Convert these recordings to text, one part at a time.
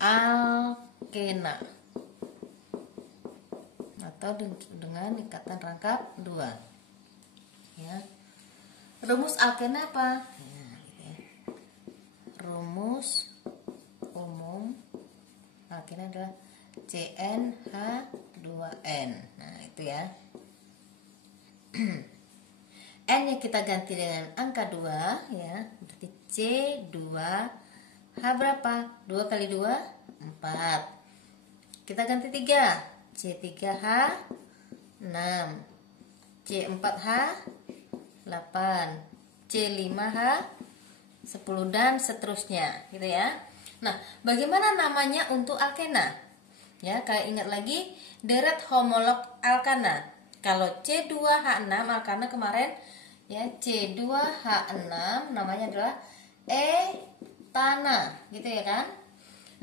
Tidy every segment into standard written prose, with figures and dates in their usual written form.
alkena atau dengan ikatan rangkap 2. Ya. Rumus alkena apa? Rumus umum alkena adalah CnH2n. Nah, itu ya. N yang kita ganti dengan angka 2 ya, berarti C2H berapa? 2 kali 2 4. Kita ganti 3, C3H 6, C4H 8, C5H 10 dan seterusnya, gitu ya. Nah, bagaimana namanya untuk alkena? Ya, kayak ingat lagi deret homolog alkana. Kalau C2H6 alkana kemarin ya, C2H6 namanya adalah etana, gitu ya kan?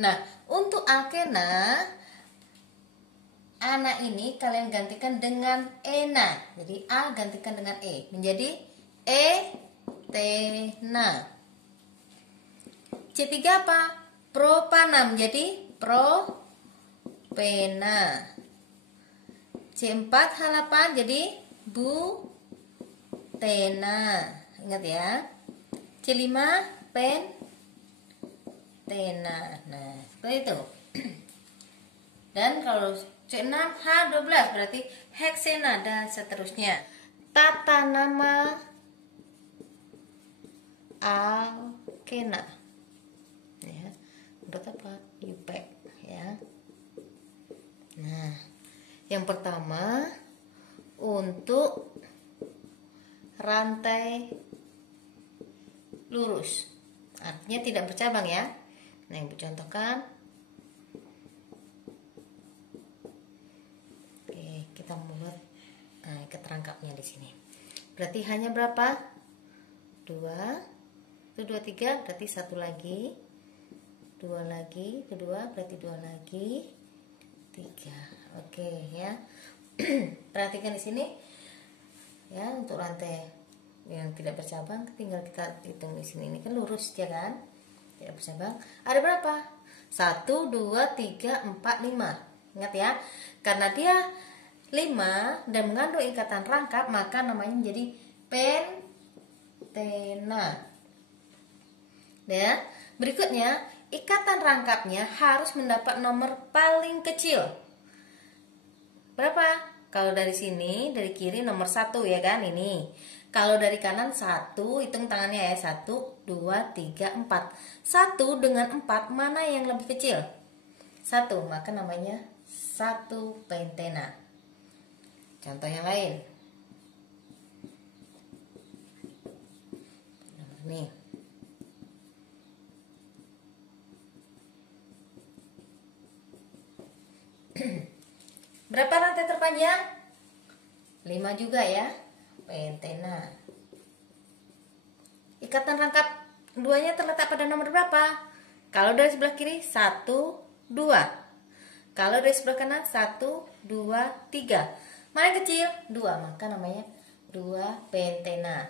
Nah, untuk alkena ana ini kalian gantikan dengan ena. Jadi A gantikan dengan E menjadi etena. C3 apa? Propana menjadi propena. C4H8 jadi butena. Ingat ya. C5 pentena. Nah, seperti itu. Dan kalau C6H12 berarti heksena dan seterusnya. Tata nama alkena. Ya, menurut apa? IUPAC ya. Nah, yang pertama untuk rantai lurus, artinya tidak bercabang ya. Nah, yang dicontohkan. Oke, kita membuat ikat rangkapnya di sini. Berarti hanya berapa? 2. Itu 2 3 berarti 1 lagi. 2 lagi, kedua berarti 2 lagi. 3. Oke ya. Perhatikan di sini. Ya, untuk rantai yang tidak bercabang tinggal kita hitung di sini. Ini kan lurus ya kan? Tidak bercabang. Ada berapa? 1 2 3 4 5. Ingat ya. Karena dia 5 dan mengandung ikatan rangkap, maka namanya menjadi pentena. Ya. Berikutnya, ikatan rangkapnya harus mendapat nomor paling kecil. Berapa? Kalau dari sini, dari kiri nomor 1 ya kan, ini. Kalau dari kanan 1, hitung tangannya ya, 1, 2, 3, 4. 1 dengan 4, mana yang lebih kecil? 1, maka namanya 1 pentena. Contoh yang lain. Nih. Berapa rantai terpanjang? 5 juga ya. Pentena. Ikatan rangkap duanya terletak pada nomor berapa? Kalau dari sebelah kiri 1, 2. Kalau dari sebelah kanan 1, 2, 3. Mana yang kecil? 2, maka namanya 2 pentena.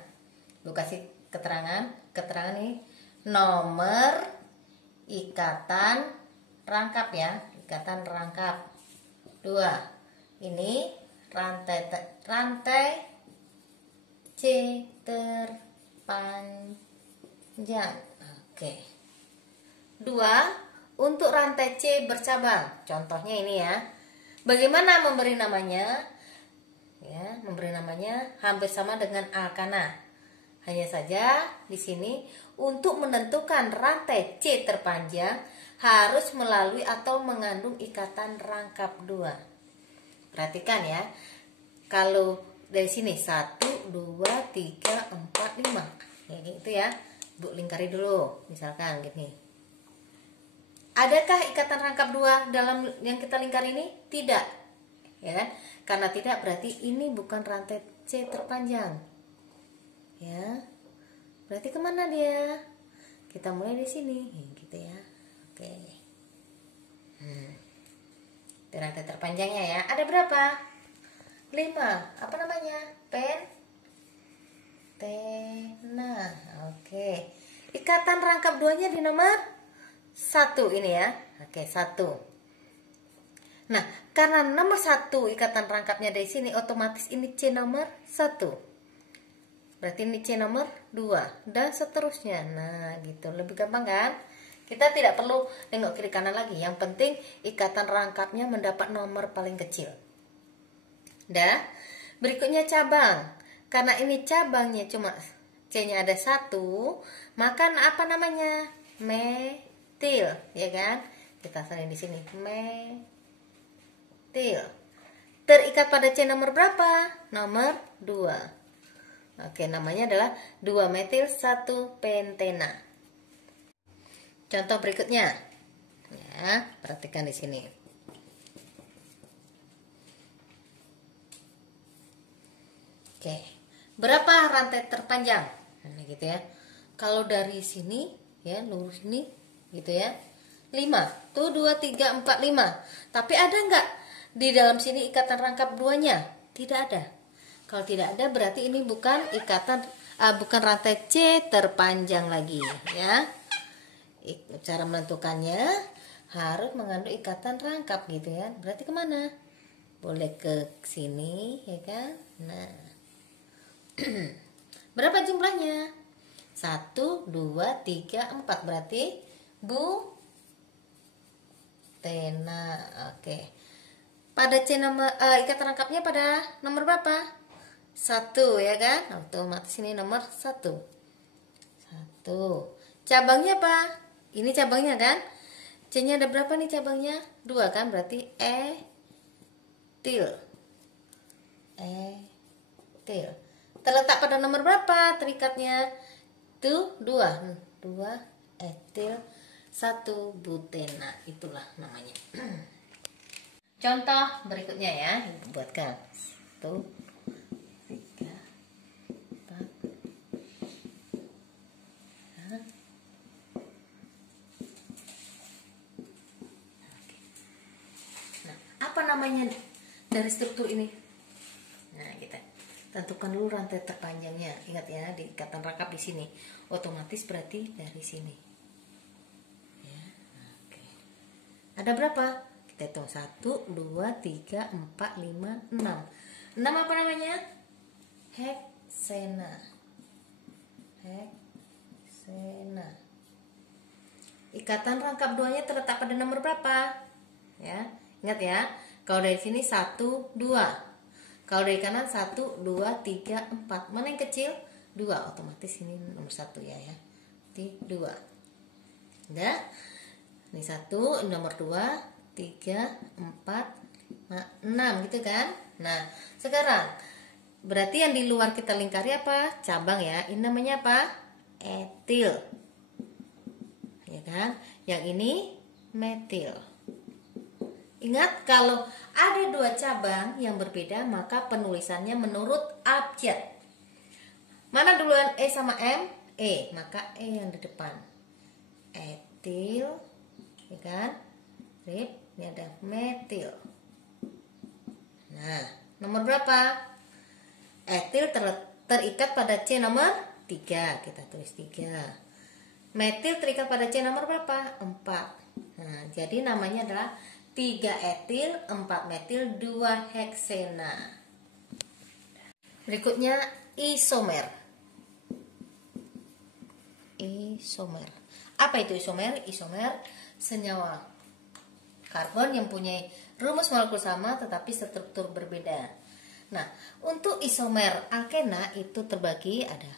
Gue kasih keterangan ini nomor ikatan rangkap ya, ikatan rangkap 2. Ini rantai C terpanjang. Oke. 2, untuk rantai C bercabang. Contohnya ini ya. Bagaimana memberi namanya? Ya, memberi namanya hampir sama dengan alkana. Hanya saja di sini untuk menentukan rantai C terpanjang harus melalui atau mengandung ikatan rangkap 2. Perhatikan ya. Kalau dari sini 1, 2, 3, 4, 5. Ya gitu ya. Bu lingkari dulu. Misalkan gini. Adakah ikatan rangkap 2 dalam yang kita lingkari ini? Tidak. Ya kan? Karena tidak berarti ini bukan rantai C terpanjang. Ya. Berarti kemana dia? Kita mulai di sini. Gitu ya. Oke. Rantai terpanjangnya ya. Ada berapa? 5. Apa namanya? Pentena. Oke. Ikatan rangkap 2-nya di nomor 1 ini ya. Oke, 1. Nah, karena nomor 1 ikatan rangkapnya dari sini, otomatis ini C nomor 1. Berarti ini C nomor 2 dan seterusnya. Nah, gitu. Lebih gampang kan? Kita tidak perlu nengok kiri kanan lagi. Yang penting ikatan rangkapnya mendapat nomor paling kecil. Dah. Berikutnya cabang. Karena ini cabangnya cuma C-nya ada 1, maka apa namanya? Metil, ya kan? Kita salin di sini. Metil. Terikat pada C nomor berapa? Nomor 2. Oke, namanya adalah 2-metil 1-pentena. Contoh berikutnya. Ya, perhatikan di sini. Oke. Berapa rantai terpanjang? Nah, gitu ya. Kalau dari sini ya, lurus ini gitu ya. 5. Tuh 2 3 4 5. Tapi ada nggak di dalam sini ikatan rangkap duanya? Tidak ada. Kalau tidak ada berarti ini bukan bukan rantai C terpanjang lagi ya. Cara menentukannya harus mengandung ikatan rangkap gitu ya. Berarti kemana? Boleh ke sini ya kan. Nah, berapa jumlahnya? 1, 2, 3, 4. Berarti butena. Oke. Pada C nomor ikatan rangkapnya pada nomor berapa? 1 ya kan? Otomatis ini nomor 1. 1. Cabangnya apa? Ini cabangnya kan? C-nya ada berapa nih cabangnya? 2 kan? Berarti etil. Etil. Terletak pada nomor berapa terikatnya? Itu 2. 2 etil 1 butena. Itulah namanya. Contoh berikutnya ya, buatkan. 1 3 4. Nah, apa namanya dari struktur ini? Nah, kita tentukan dulu rantai terpanjangnya. Ingat ya, di ikatan rangkap di sini. Otomatis berarti dari sini. Ya, oke. Ada berapa? Kita hitung 1, 2, 3, 4, 5, 6. 6 apa namanya? Heksena. Heksena. Ikatan rangkap duanya terletak pada nomor berapa? Ya, ingat ya. Kalau dari sini 1, 2. Kalau dari kanan 1, 2, 3, 4. Mana yang kecil? 2. Otomatis ini nomor 1 ya. Jadi 2. Udah. Ini 1, nomor 2, 3, 4, 6 gitu kan. Nah, sekarang berarti yang di luar kita lingkari apa? Cabang ya. Ini namanya apa? Etil. Ya kan? Yang ini metil. Ingat, kalau ada 2 cabang yang berbeda, maka penulisannya menurut abjad. Mana duluan E sama M? E, maka E yang di depan. Etil, ya kan? Ini ada metil. Nah, nomor berapa? Etil terikat pada C nomor 3. Kita tulis 3. Metil terikat pada C nomor berapa? 4. Nah, jadi namanya adalah 3 etil, 4 metil, 2 heksena. Berikutnya isomer. Isomer. Apa itu isomer? Isomer senyawa karbon yang punya rumus molekul sama tetapi struktur berbeda. Nah, untuk isomer alkena itu terbagi ada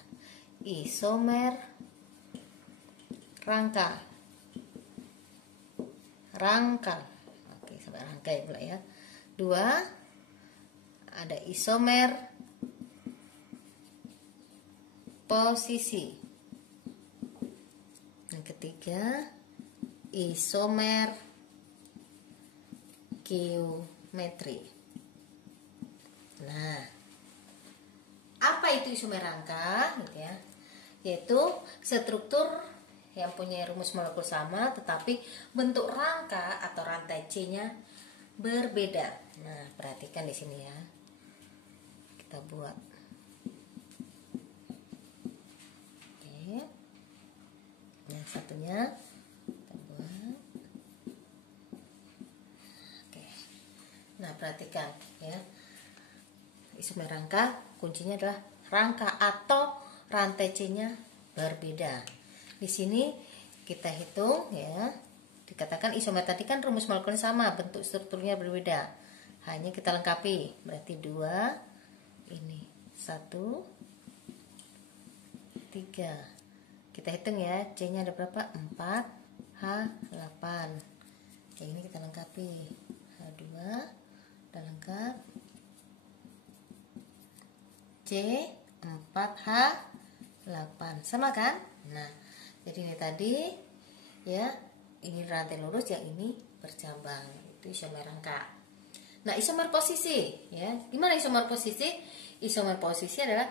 isomer rangkal. Oke, sampai rangkai pula ya. 2 ada isomer posisi. Yang ketiga isomer geometri. Nah, apa itu isomer rangka gitu ya? Yaitu struktur yang punya rumus molekul sama tetapi bentuk rangka atau rantai C-nya berbeda. Nah, perhatikan di sini ya. Kita buat. Oke. Yang satunya kita buat. perhatikan ya. Isomer rangka kuncinya adalah rangka atau rantai C-nya berbeda. Di sini kita hitung ya. Dikatakan isomer tadi kan rumus molekulnya sama, bentuk strukturnya berbeda. Hanya kita lengkapi. Berarti 2 ini 1 3. Kita hitung ya, C-nya ada berapa? 4 H8. Yang ini kita lengkapi. H2 udah lengkap. C4H8 sama kan? Nah, jadi ini tadi ya, ini rantai lurus, yang ini bercabang. Itu isomer rangka. Nah, isomer posisi ya. Gimana isomer posisi? Isomer posisi adalah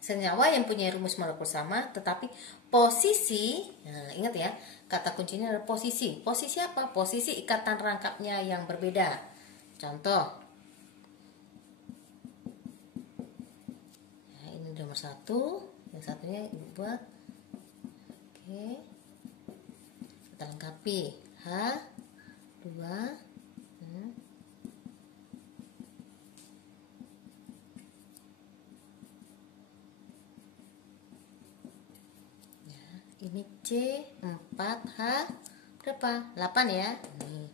senyawa yang punya rumus molekul sama tetapi posisi, nah ingat ya, kata kuncinya adalah posisi. Posisi apa? Posisi ikatan rangkapnya yang berbeda. Contoh, nomor 1, yang satunya buat. Oke, kita lengkapi. H2 ya, ini C4H berapa? 8 ya. Ini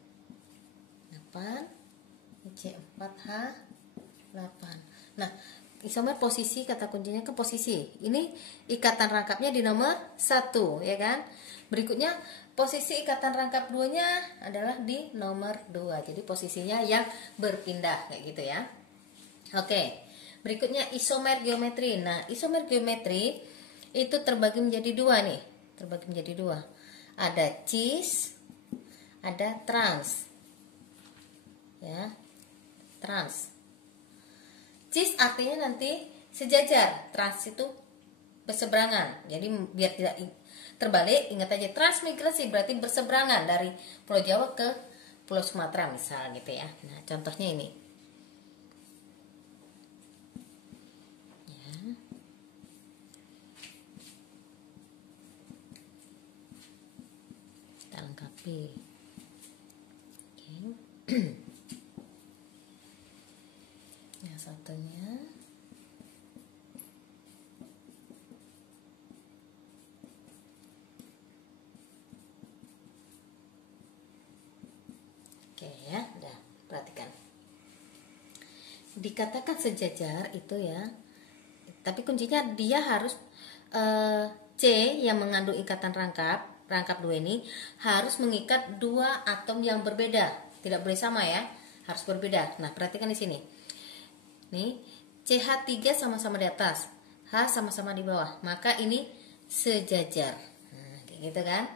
8, ini C4H8. Nah, isomer posisi, kata kuncinya ke posisi. Ini ikatan rangkapnya di nomor 1 ya kan. Berikutnya posisi ikatan rangkap 2-nya adalah di nomor 2. Jadi posisinya yang berpindah kayak gitu ya. Oke. Berikutnya isomer geometri. Nah, isomer geometri itu terbagi menjadi 2 nih. Terbagi menjadi 2. Ada cis, ada trans. Ya. Trans. Cis artinya nanti sejajar, trans itu berseberangan. Jadi biar tidak terbalik, ingat aja transmigrasi berarti berseberangan dari Pulau Jawa ke Pulau Sumatera misal gitu ya. Nah, contohnya ini. Ya. Kita lengkapi. Oke. Yang satunya oke ya, udah perhatikan. Dikatakan sejajar itu ya, tapi kuncinya dia harus C yang mengandung ikatan rangkap 2 ini harus mengikat 2 atom yang berbeda, tidak boleh sama ya, harus berbeda. Nah, perhatikan di sini. Nih, CH3 sama-sama di atas, H sama-sama di bawah, maka ini sejajar. Nah, kayak gitu kan,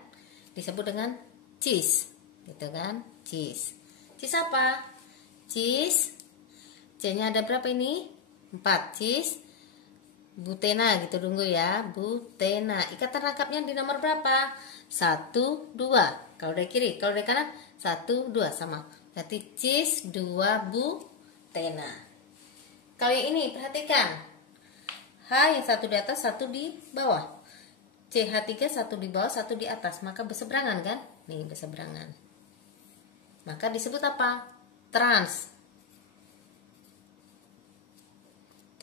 disebut dengan cis, gitu kan, cis. Cis apa? Cis, C-nya ada berapa ini? 4, cis butena gitu tunggu ya, butena. Ikatan rangkapnya di nomor berapa? 1, 2. Kalau dari kiri, kalau dari kanan 1, 2 sama. Berarti cis 2 butena. Kalau yang ini perhatikan, H yang 1 di atas, 1 di bawah. CH3 1 di bawah, 1 di atas, maka berseberangan kan? Nih, berseberangan. Maka disebut apa? Trans.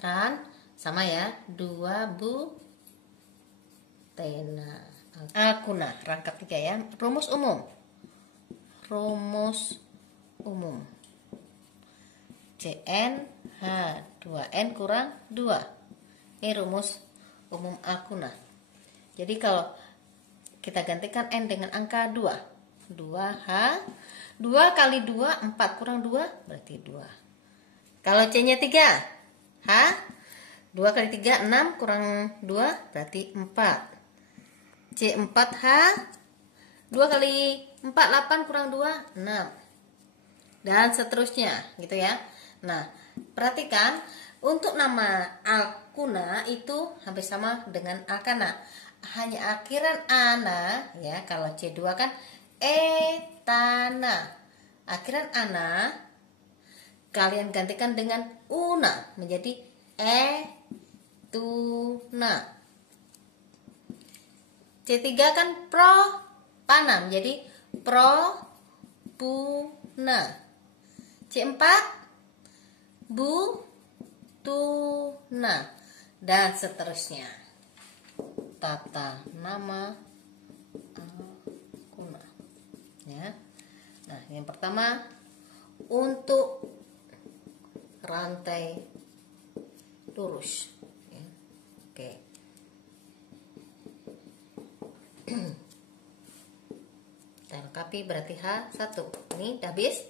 Trans sama ya, 2 butena. Alkuna, rangkap 3 ya. Rumus umum. Rumus umum. CnH2n kurang 2. Ini rumus umum alkuna. Jadi kalau kita gantikan N dengan angka 2. 2H. 2 kali 2, 4 kurang 2 berarti 2. Kalau C-nya 3. H. 2 kali 3, 6 kurang 2 berarti 4. C4H. 2 kali 4, 8 kurang 2, 6. Dan seterusnya gitu ya. Nah, perhatikan untuk nama alkuna itu hampir sama dengan alkana. Hanya akhiran ana ya, kalau C2 kan etana. Akhiran ana kalian gantikan dengan una menjadi etuna. C3 kan propana menjadi propuna. C4 Butuna, dan seterusnya. Tata nama Alkuna, ya. Nah, yang pertama untuk rantai lurus, ya. Oke. Kita lengkapi, berarti H1 ini udah habis,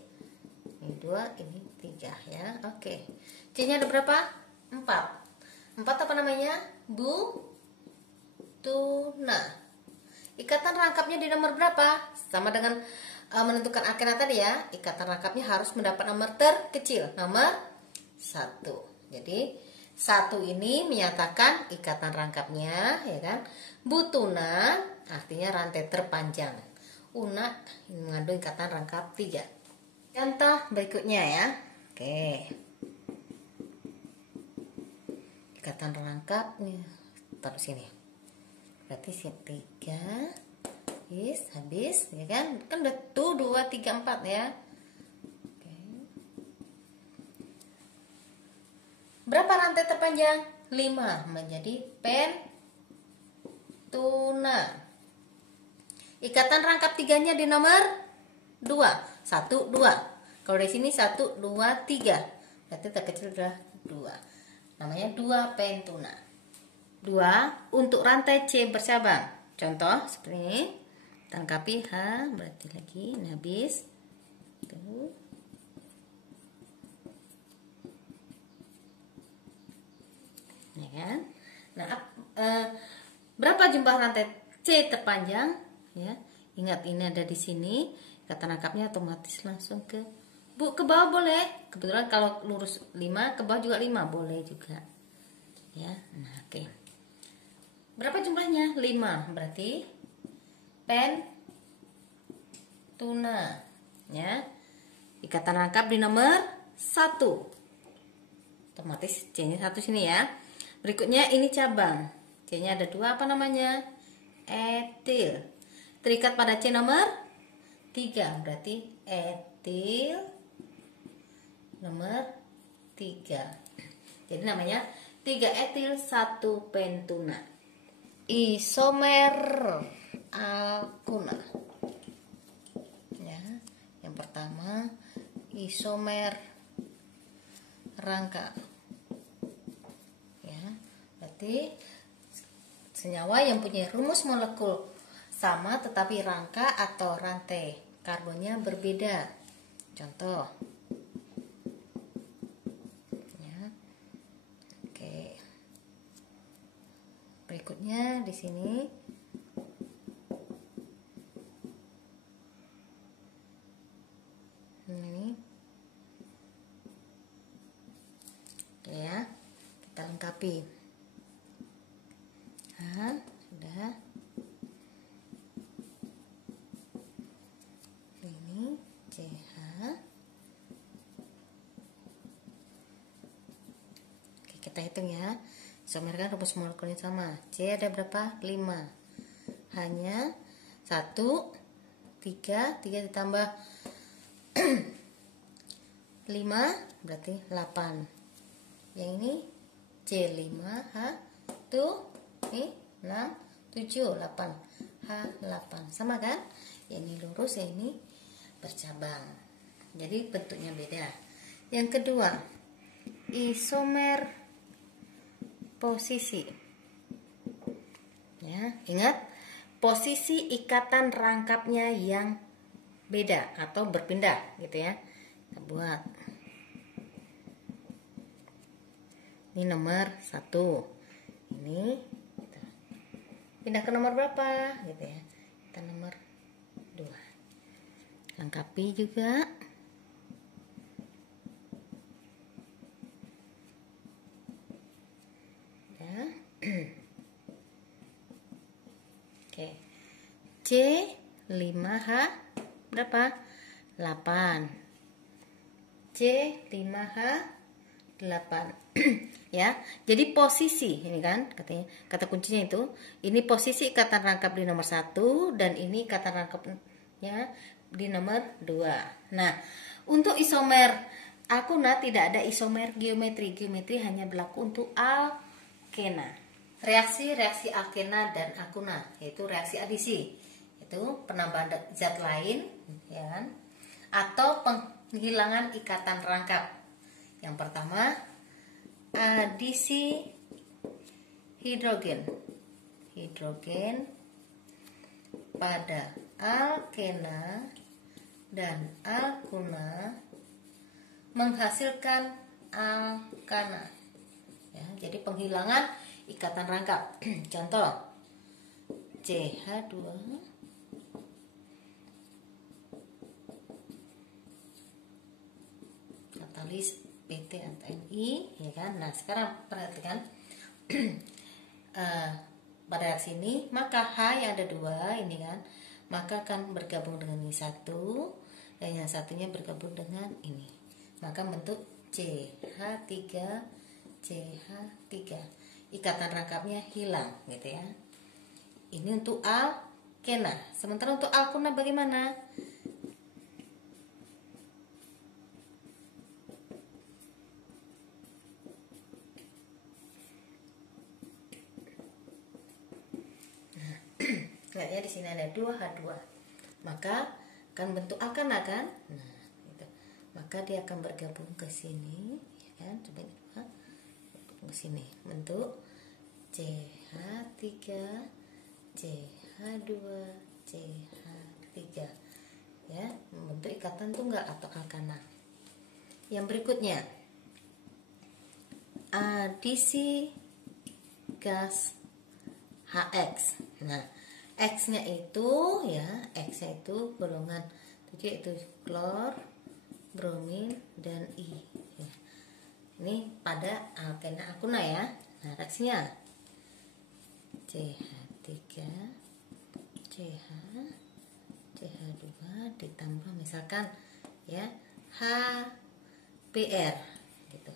ini 2, ini 3, ya. Oke. C-nya ada berapa? 4 apa namanya? Butuna. Ikatan rangkapnya di nomor berapa? Sama dengan menentukan akena tadi, ya. Ikatan rangkapnya harus mendapat nomor terkecil, nomor 1. Jadi 1 ini menyatakan ikatan rangkapnya, ya kan? Butuna artinya rantai terpanjang. Una mengandung ikatan rangkap 3. Contoh berikutnya, ya. Oke. Ikatan rangkapnya taruh sini. Berarti sini 3. Habis, ya kan? Kan udah tuh 2, 3, 4, ya. Oke. Berapa rantai terpanjang? 5, menjadi pentuna. Ikatan rangkap 3-nya di nomor 2. 1, 2. Kalau di sini 1, 2, 3. Berarti terkecil adalah 2. Namanya 2 pentuna. 2 untuk rantai C bercabang. Contoh seperti ini. Tangkapi H, berarti lagi habis. Tuh. Ya kan? Nah, berapa jumlah rantai C terpanjang? Ya, ingat ini ada di sini. Kata rangkapnya otomatis langsung ke bawah boleh. Kebetulan kalau lurus 5, ke bawah juga 5 boleh juga. Ya, nah oke. Berapa jumlahnya? 5. Berarti pentuna, ya. Ikatan rangkap di nomor 1. Otomatis C-nya 1 sini, ya. Berikutnya ini cabang. C-nya ada 2, apa namanya? Etil. Terikat pada C nomor 3. Berarti etil nomor 3. Jadi namanya 3 etil 1 pentuna. Isomer alkuna. Ya, yang pertama isomer rangka. Ya, berarti senyawa yang punya rumus molekul sama tetapi rangka atau rantai karbonnya berbeda. Contoh. Ya. Oke. Berikutnya di sini ini. Oke, ya. Kita lengkapi. Nah, sudah. Ini CH. Oke, kita hitung, ya. Isomer kan rumus molekulnya sama. C ada berapa? 5. Hanya 1, 3 ditambah 5 berarti 8. Yang ini C5H tuh ini 6, 7, 8 H8. Sama kan? Yang ini lurus, yang ini bercabang. Jadi bentuknya beda. Yang kedua, isomer posisi. Ya, ingat posisi ikatan rangkapnya yang beda atau berpindah gitu, ya. Kita buat. Ini nomor 1. Ini kita pindah ke nomor berapa gitu, ya. Kita nomor 2. Lengkapi juga. Ya. Oke. C5H berapa? 8. C5H 8. Ya. Jadi posisi ini kan katanya, kata kuncinya itu ini posisi ikatan rangkap di nomor 1 dan ini ikatan rangkapnya di nomor 2. Nah, untuk isomer alkena tidak ada isomer geometri. Geometri hanya berlaku untuk alkena. Reaksi alkena dan alkena yaitu reaksi adisi, itu penambahan zat lain, ya kan? Atau penghilangan ikatan rangkap. Yang pertama, adisi hidrogen pada alkena dan alkena menghasilkan alkana, ya, jadi penghilangan ikatan rangkap. Contoh, CH2 katalis PT atau Ni, ya kan. Nah, sekarang perhatikan pada reaksi ini, maka H yang ada 2 ini kan, maka akan bergabung dengan ini 1 dan yang satunya bergabung dengan ini, maka bentuk CH3 ikatan rangkapnya hilang, gitu ya. Ini untuk alkena. Sementara untuk alkena bagaimana? Lihat ya, di sini ada 2H2, maka akan bentuk alkana kan. Nah, gitu. Maka dia akan bergabung ke sini, ya kan? Coba ke sini, bentuk CH3 CH2 CH3, ya, membentuk ikatan tunggal atau alkana. Yang berikutnya, adisi gas HX. Nah, X-nya itu, ya, X-nya itu golongan 7, itu klor, bromin, dan I, ya. Ini pada alkena alkena, ya. Nah, reaksinya CH3 CH2 ditambah misalkan, ya, HBr, gitu,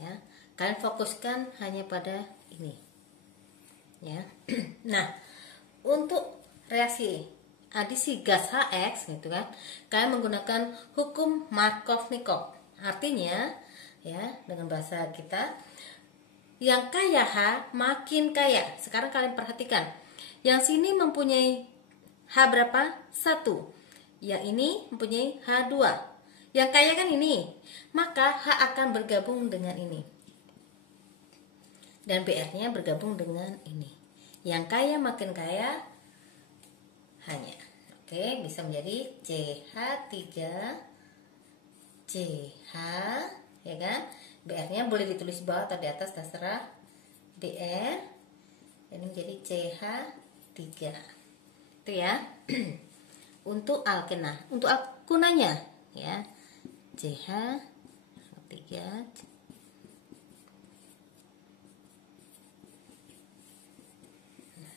ya. Kalian fokuskan hanya pada ini, ya. Nah, untuk reaksi adisi gas HX, gitu kan, kalian menggunakan hukum Markovnikov. Artinya, ya, dengan bahasa kita, yang kaya H makin kaya. Sekarang kalian perhatikan, yang sini mempunyai H berapa? 1. Yang ini mempunyai H2. Yang kaya kan ini, maka H akan bergabung dengan ini, dan BR-nya bergabung dengan ini. Yang kaya makin kaya hanya. Oke, bisa menjadi CH3 CH, ya kan? BR-nya boleh ditulis di bawah atau di atas, terserah. BR ini menjadi CH3. Itu ya. Untuk alkena. Untuk alkenanya, ya, CH3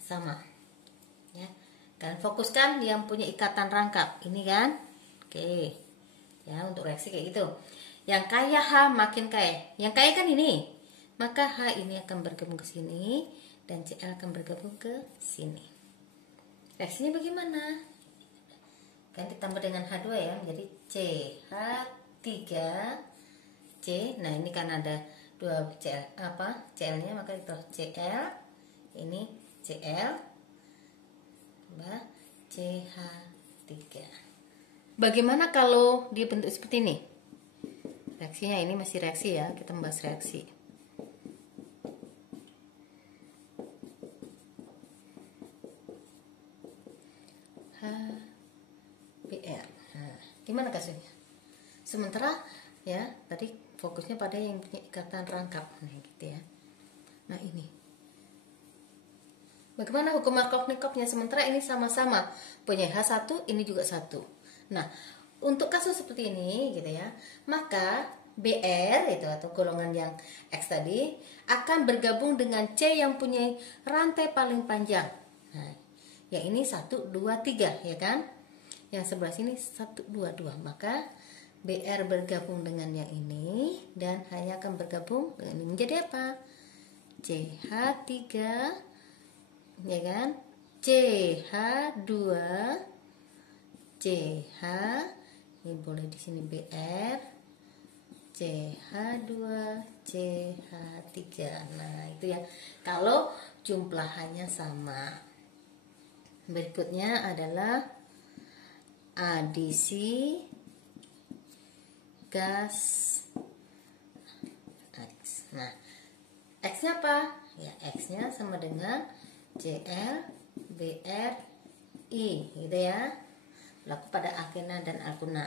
sama, ya. Kalian fokuskan yang punya ikatan rangkap ini kan. Oke, ya, untuk reaksi kayak gitu. Yang kaya H makin kaya. Yang kaya kan ini, maka H ini akan bergabung ke sini dan Cl akan bergabung ke sini. Reaksinya bagaimana? Kan ditambah dengan H2, ya, menjadi CH3 C. Nah, ini kan ada 2 Cl, Cl-nya, maka itu Cl, ini Cl tambah CH3. Bagaimana kalau dia bentuk seperti ini? Reaksinya ini masih reaksi, ya, kita membahas reaksi. HBr. Nah, gimana kasusnya? Sementara, ya, tadi fokusnya pada yang punya ikatan rangkap, nah, gitu ya. Nah, ini bagaimana hukum Markovnikovnya? Sementara ini sama-sama punya H1, ini juga 1. Nah, untuk kasus seperti ini, gitu ya, maka BR itu atau golongan yang X tadi akan bergabung dengan C yang punya rantai paling panjang. Nah, yang ini 1, 2, 3, ya kan? Yang sebelah sini 1, 2, 2. Maka BR bergabung dengan yang ini dan hanya akan bergabung dengan ini, menjadi apa? CH3, ya kan? CH2 CH, ini boleh di sini BR, CH2, CH3. Nah, itu ya kalau jumlahannya sama. Berikutnya adalah adisi gas X. Nah, X-nya apa? Ya, X-nya sama dengan Cl, Br, I, gitu ya. Berlaku pada alkena dan alkuna.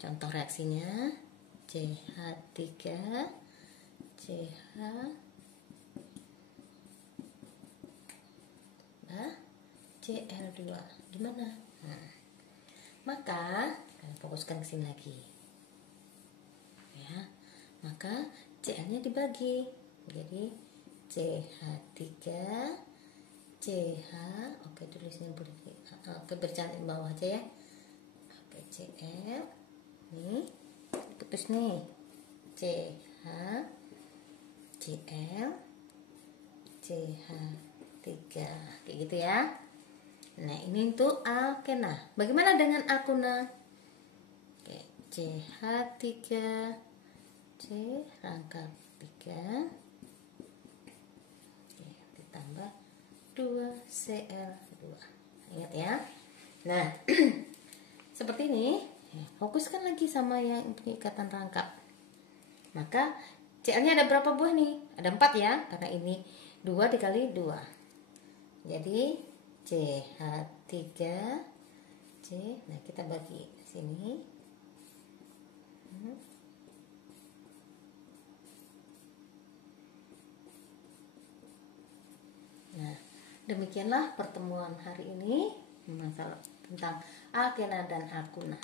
Contoh reaksinya CH3, CH, nah, Cl2. Gimana? Nah, maka fokuskan ke sini lagi. Ya, maka Cl-nya dibagi. Jadi CH3, CH, oke tulisnya oke bercantik bawah aja ya. Oke, Cl, nih putus nih, CH, Cl, CH3, kayak gitu ya. Nah, ini untuk alkena. Bagaimana dengan alkuna? Oke, CH3, C rangkap 3, oke, ditambah 2Cl2. Ingat ya. Nah, seperti ini. Fokuskan lagi sama yang punya ikatan rangkap. Maka Cl-nya ada berapa buah nih? Ada 4 ya, karena ini 2 dikali 2. Jadi CH3, C. Nah, kita bagi sini. Nah, demikianlah pertemuan hari ini masalah tentang alkena dan alkuna.